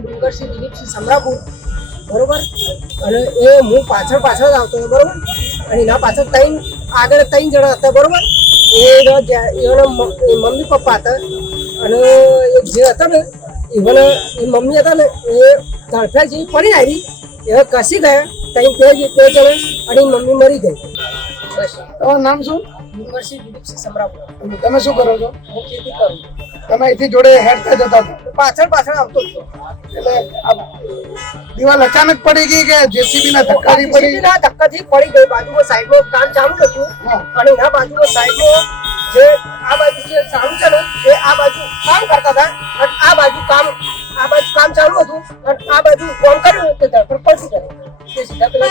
ડુંગરસિંહ દિલીપસિંહ સમરાપુર બરોબર અને એ હું પાછળ પાછળ આવતો હતો બરોબર અને એના પાછળ આગળ 3 જણા હતા બરોબર એના મમ્મી પપ્પા હતા અને એક જે હતા ને એ મમ્મી હતા ને એ ધડફેલ જેવી પડી આવી એ કસી ગયા 3 જણા અને મમ્મી મરી ગઈ. બસ. તમારું નામ શું? ડુંગરસિંહ દિલીપસિંહ સમરાપુર. તમે શું કરો છો? હું ખેતી કરું. તમે અહીંથી જોડે હેડતા જતા હતા? પાછળ આવતો હતો. એટલે દિવાલ અચાનક પડી ગઈ કે જેસીબી ના ધક્કાથી પડી? જેસીબી ના ધક્કાથી પડી ગઈ. બાજુમાં સાઈડમાં કામ ચાલુ હતું અને એના બાજુમાં સાઈડમાં જે આ બાજુ જે ચાલુ છે ને એ આ બાજુ કામ કરતા હતા અને આ બાજુ કામ ચાલુ હતું અને આ બાજુ કામ કર્યું તો ધરપકડ પડી ગઈ. તે સીધા પેલા